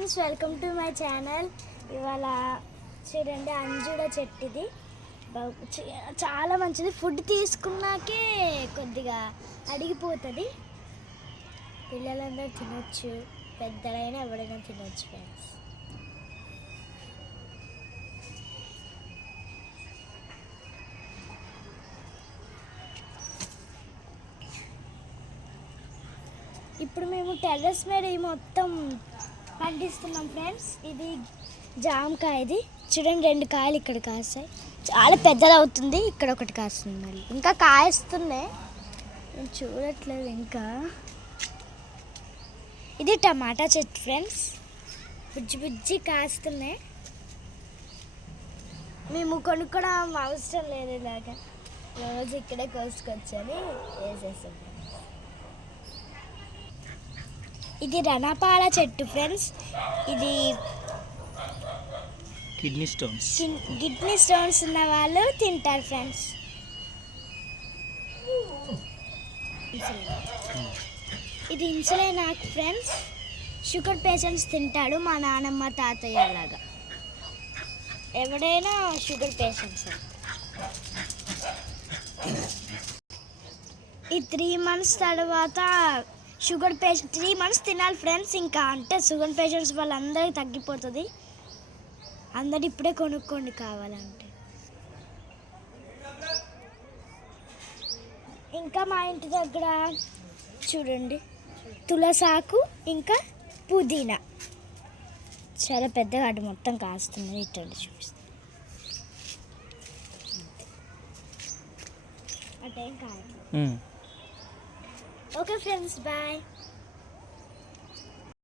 Friends, welcome to my channel. ఇవాళ చూడండి అంజూడ చెట్టు ఇది చాలా మంచిది. ఫుడ్ తీసుకున్నాకే కొద్దిగా అడిగిపోతుంది. పిల్లలందరూ తినొచ్చు, పెద్దలైనా ఎవరైనా తినొచ్చు ఫ్రెండ్స్. ఇప్పుడు మేము టెర్రస్ మీద మొత్తం పండిస్తున్నాం ఫ్రెండ్స్. ఇది జామకాయది చూడండి, 2 కాయలు ఇక్కడ కాస్తాయి. చాలా పెద్దది అవుతుంది. ఇక్కడ ఒకటి కాస్తుంది, మళ్ళీ ఇంకా కాయస్తున్నాయి, నేను చూడట్లేదు ఇంకా. ఇది టమాటా చెట్టు ఫ్రెండ్స్, బుజ్జి బుజ్జి కాస్తున్నాయి. మేము కొనుక్కోవడం అవసరం లేదు, ఇలాగా రోజు ఇక్కడే కోసుకొచ్చని వేసేస్తాం. ఇది రణపాల చెట్టు ఫ్రెండ్స్. ఇది కిడ్నీ స్టోన్స్ ఉన్న వాళ్ళు తింటారు ఫ్రెండ్స్. ఇది ఇన్సులిన్ ఆకు ఫ్రెండ్స్. షుగర్ పేషెంట్స్ తింటాడు, మా నానమ్మ తాతయ్య లాగా ఎవడైనా షుగర్ పేషెంట్స్. ఈ 3 months తర్వాత షుగర్ పేషెంట్ 3 months తినాలి ఫ్రెండ్స్. ఇంకా అంటే షుగర్ పేషెంట్స్ వాళ్ళందరికీ తగ్గిపోతుంది. అందరు ఇప్పుడే కొనుక్కోండి కావాలంటే. ఇంకా మా ఇంటి దగ్గర చూడండి తులసాకు ఇంకా పుదీనా చాలా పెద్దగా అటు మొత్తం కాస్తుంది. ఇట్లా చూపిస్తాను, అటేం కాదు. Okay friends, bye.